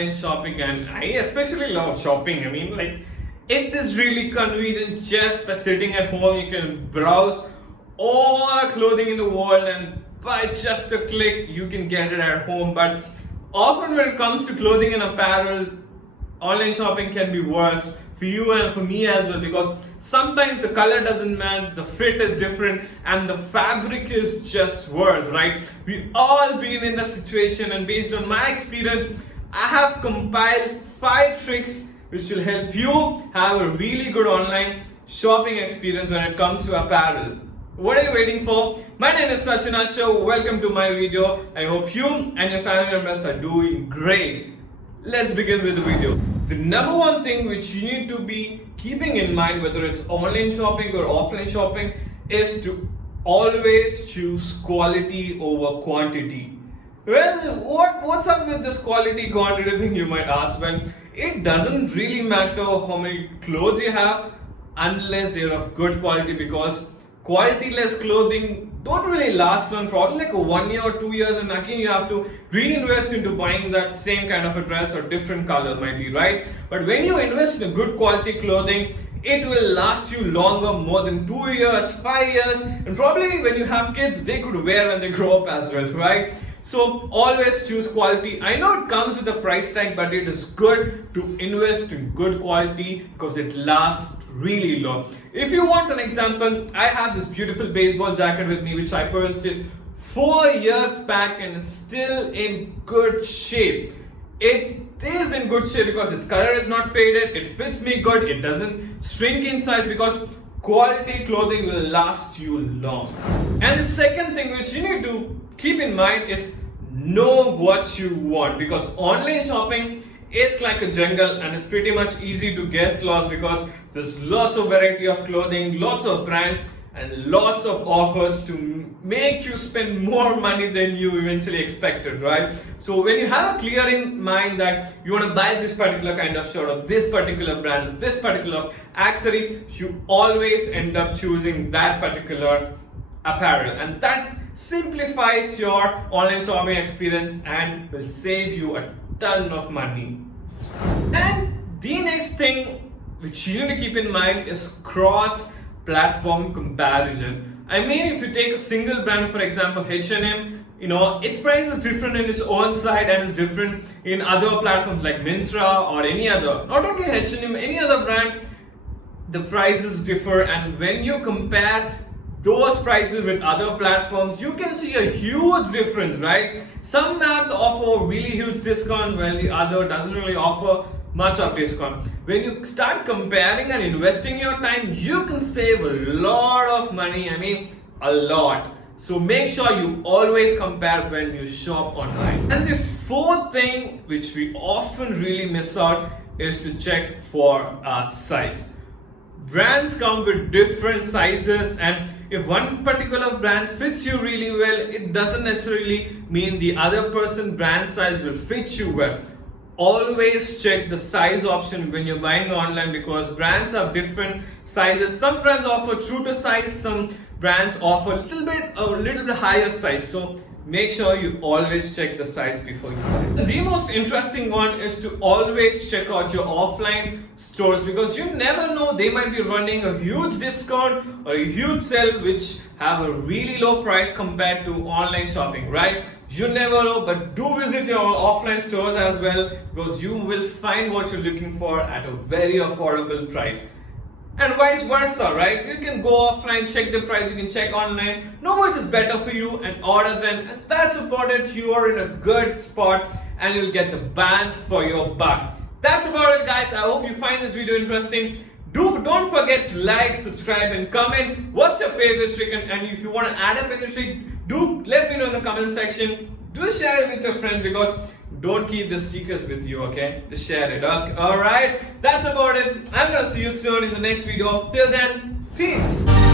online shopping, and I especially love shopping. I mean, like, it is really convenient just by sitting at home. You can browse all the clothing in the world, and by just a click, you can get it at home. But often, when it comes to clothing and apparel, online shopping can be worse for you and for me as well, because sometimes the color doesn't match, the fit is different, and the fabric is just worse, right? We've all been in the situation, and based on my experience, I have compiled 5 tricks which will help you have a really good online shopping experience when it comes to apparel. What are you waiting for? My name is Sachin Asha. Welcome to my video. I hope you and your family members are doing great. Let's begin with the video. The number one thing which you need to be keeping in mind, whether it's online shopping or offline shopping, is to always choose quality over quantity. Well, what's up with this quality quantity thing, you might ask? Well, it doesn't really matter how many clothes you have unless they're of good quality, because quality-less clothing don't really last long, probably like 1 year or 2 years, and again you have to reinvest into buying that same kind of a dress or different color might be, right? But when you invest in a good quality clothing, it will last you longer, more than 2 years, 5 years, and probably when you have kids, they could wear when they grow up as well, right? So always choose quality. I know it comes with a price tag, but it is good to invest in good quality because it lasts really long. If you want an example, I have this beautiful baseball jacket with me which I purchased 4 years back and is still in good shape. It is in good shape because its color is not faded, it fits me good, it doesn't shrink in size, because quality clothing will last you long. And the second thing which you need to keep in mind is know what you want, because online shopping is like a jungle and it's pretty much easy to get lost because there's lots of variety of clothing, lots of brand, and lots of offers to make you spend more money than you eventually expected, right? So when you have a clear in mind that you want to buy this particular kind of shirt or this particular brand, this particular accessories, you always end up choosing that particular apparel, and that simplifies your online shopping experience and will save you a ton of money. And the next thing which you need to keep in mind is cross-platform comparison. I mean, if you take a single brand, for example H&M, its price is different in its own site and is different in other platforms like Myntra or any other. Not only H&M, any other brand, the prices differ, and when you compare those prices with other platforms, you can see a huge difference, right? Some apps offer really huge discount while the other doesn't really offer much of discount. When you start comparing and investing your time, you can save a lot of money. I mean, a lot. So make sure you always compare when you shop online. And the fourth thing which we often really miss out is to check for size. Brands come with different sizes, and if one particular brand fits you really well, it doesn't necessarily mean the other person's brand size will fit you well. Always check the size option when you're buying online, because brands have different sizes. Some brands offer true to size, some brands offer a little bit higher size. So make sure you always check the size before you buy. The most interesting one is to always check out your offline stores, because you never know, they might be running a huge discount or a huge sale which have a really low price compared to online shopping, right? You never know, but do visit your offline stores as well, because you will find what you're looking for at a very affordable price. And vice versa, right? You can go offline, check the price, you can check online, know which is better for you and order them, and that's about it. You are in a good spot and you'll get the bang for your buck. That's about it, guys. I hope you find this video interesting. Don't forget to like, subscribe, and comment what's your favorite trick, and if you want to add up any trick, do let me know in the comment section. Do share it with your friends, because don't keep the secrets with you, okay? Just share it, okay? Alright, that's about it. I'm gonna see you soon in the next video. Till then, peace!